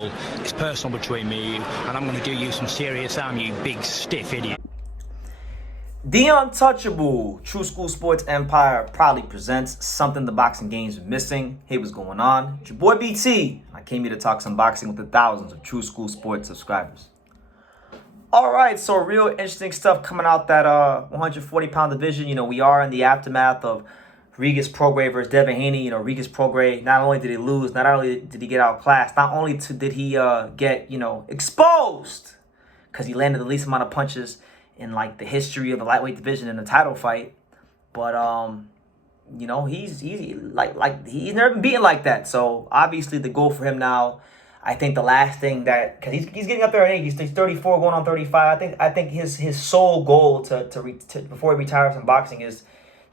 It's personal between me and you, and I'm going to do you some serious harm, you big stiff idiot. The Untouchable True School Sports Empire proudly presents something the boxing games are missing. Hey, what's going on? It's your boy BT. I came here to talk some boxing with the thousands of True School Sports subscribers. All right, so real interesting stuff coming out that 140-pound division. We are in the aftermath of Regis Prograis versus Devin Haney. Regis Prograis, not only did he lose, not only did he get outclassed, not only did he get, exposed because he landed the least amount of punches in like the history of the lightweight division in a title fight, but he's never been beaten like that. So obviously the goal for him now, I think the last thing that, because he's getting up there in age, he's 34 going on 35. I think his sole goal to before he retires from boxing is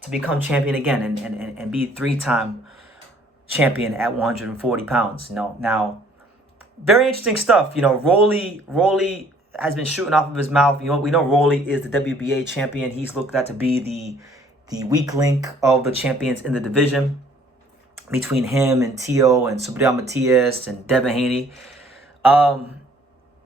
to become champion again and be three-time champion at 140 pounds. Now very interesting stuff. Rolly has been shooting off of his mouth. We know Rolly is the WBA champion. He's looked at to be the weak link of the champions in the division between him and Tio and Subriel Matias and Devin Haney.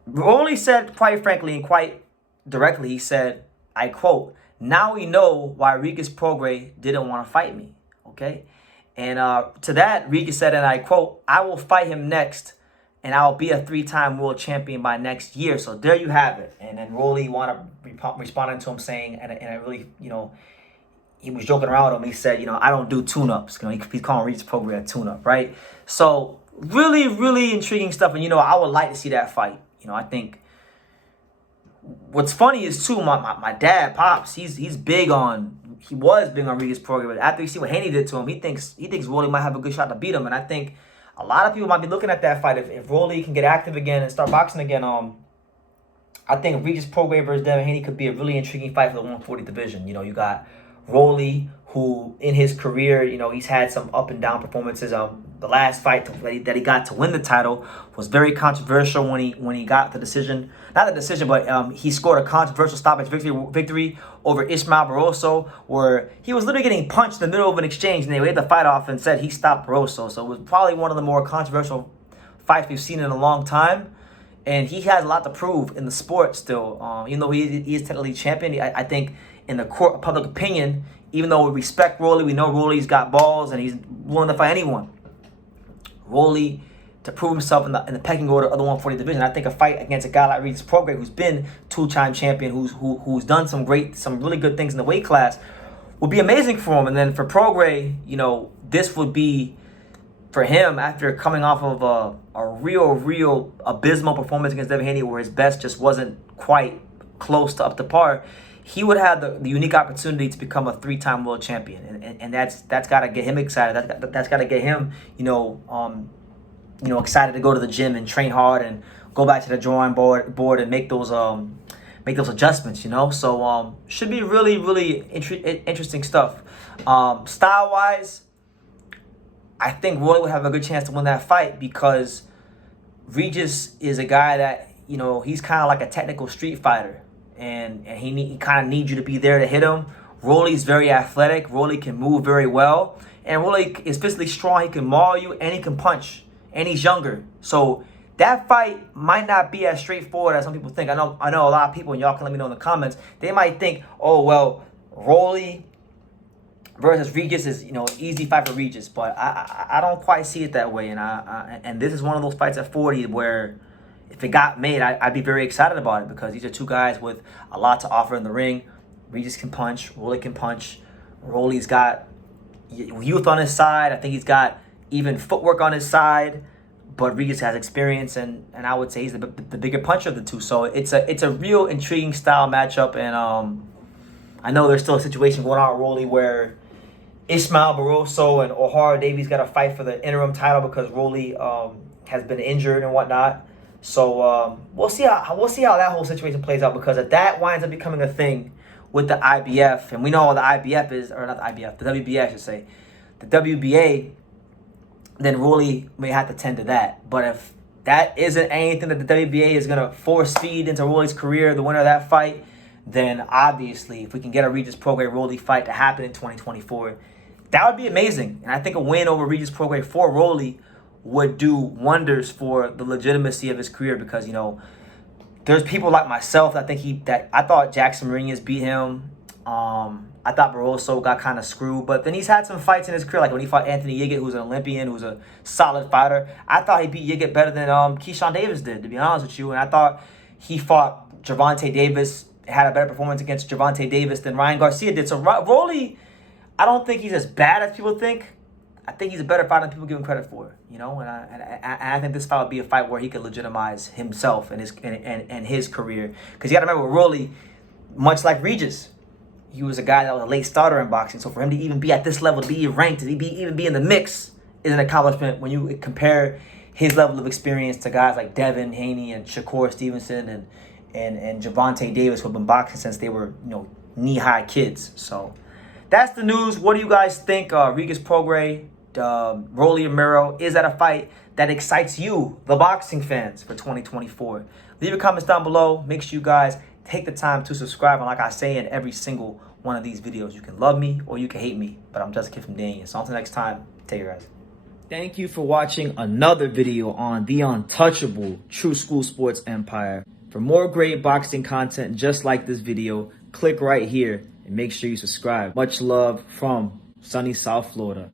Rolly said, quite frankly and quite directly, he said, I quote, "Now we know why Regis Prograis didn't want to fight me." Okay? And to that, Regis said, and I quote, "I will fight him next, and I'll be a three-time world champion by next year." So there you have it. And then Rolly responding to him saying, and I really, he was joking around with him. He said, I don't do tune-ups. He's calling Regis Prograis a tune-up, right? So really, really intriguing stuff. And, I would like to see that fight. I think what's funny is, too, my dad, Pops, he was big on Regis Prograis. But after you see what Haney did to him, he thinks Rolly might have a good shot to beat him. And I think a lot of people might be looking at that fight. If Rolly can get active again and start boxing again, I think Regis Prograis versus Devin Haney could be a really intriguing fight for the 140 division. You got Rolly, who in his career, he's had some up and down performances. The last fight that he got to win the title was very controversial when he got the decision. Not the decision, but he scored a controversial stoppage victory over Ismael Barroso, where he was literally getting punched in the middle of an exchange, and they laid the fight off and said he stopped Barroso. So it was probably one of the more controversial fights we've seen in a long time. And he has a lot to prove in the sport still. Even though he is technically champion, I think in the court of public opinion, even though we respect Rolly, we know Rolly's got balls and he's willing to fight anyone. Rolly, to prove himself in the pecking order of the 140 division, I think a fight against a guy like Regis Prograis, who's been two-time champion, who's done some really good things in the weight class, would be amazing for him. And then for Prograis, this would be for him after coming off of a real abysmal performance against Devin Haney, where his best just wasn't quite close to up to par. He would have the unique opportunity to become a three-time world champion, and that's got to get him excited. That's got to get him, excited to go to the gym and train hard and go back to the drawing board and make those adjustments. So should be really interesting stuff. Style-wise, I think Rolly would have a good chance to win that fight because Regis is a guy that he's kind of like a technical street fighter. And he kind of needs you to be there to hit him. Rolly's very athletic. Rolly can move very well. And Rolly is physically strong. He can maul you and he can punch. And he's younger. So that fight might not be as straightforward as some people think. I know a lot of people, and y'all can let me know in the comments, they might think, oh, well, Rolly versus Regis is, an easy fight for Regis. But I don't quite see it that way. And this is one of those fights at 40 where if it got made, I'd be very excited about it because these are two guys with a lot to offer in the ring. Regis can punch. Rolly can punch. Rolly's got youth on his side. I think he's got even footwork on his side. But Regis has experience, and I would say he's the bigger puncher of the two. So it's a real intriguing style matchup. And I know there's still a situation going on with Rolly where Ismael Barroso and O'Hara Davies got to fight for the interim title because Rolly has been injured and whatnot. So we'll see how that whole situation plays out, because if that winds up becoming a thing with the IBF, and we know the IBF is, or not the IBF, the WBA, I should say, the WBA, then Rolly may have to tend to that. But if that isn't anything that the WBA is going to force feed into Rolly's career, the winner of that fight, then obviously if we can get a Regis Prograis Rolly fight to happen in 2024, that would be amazing. And I think a win over Regis Prograis for Rolly would do wonders for the legitimacy of his career, because, you know, there's people like myself that I thought Jackson Marinas beat him. I thought Barroso got kind of screwed, but then he's had some fights in his career, like when he fought Anthony Yiggett, who's an Olympian, who's a solid fighter. I thought he beat Yiggett better than Keyshawn Davis did, to be honest with you. And I thought he fought Gervonta Davis, had a better performance against Gervonta Davis than Ryan Garcia did. So Rolly, I don't think he's as bad as people think. I think he's a better fighter than people give him credit for, you know. And I think this fight would be a fight where he could legitimize himself and his career. Because you got to remember, Rolly, much like Regis, he was a guy that was a late starter in boxing. So for him to even be at this level, to be ranked, to even be in the mix, is an accomplishment when you compare his level of experience to guys like Devin Haney and Shakur Stevenson and Gervonta Davis, who have been boxing since they were, you know, knee-high kids. So that's the news. What do you guys think? Regis Prograis, Rolly Romero, is that a fight that excites you, the boxing fans, for 2024? Leave your comments down below. Make sure you guys take the time to subscribe. And like I say in every single one of these videos, you can love me or you can hate me, but I'm just a kid from Daniel. So until next time, take care, guys. Thank you for watching another video on the untouchable True School Sports Empire. For more great boxing content just like this video, click right here and make sure you subscribe. Much love from sunny South Florida.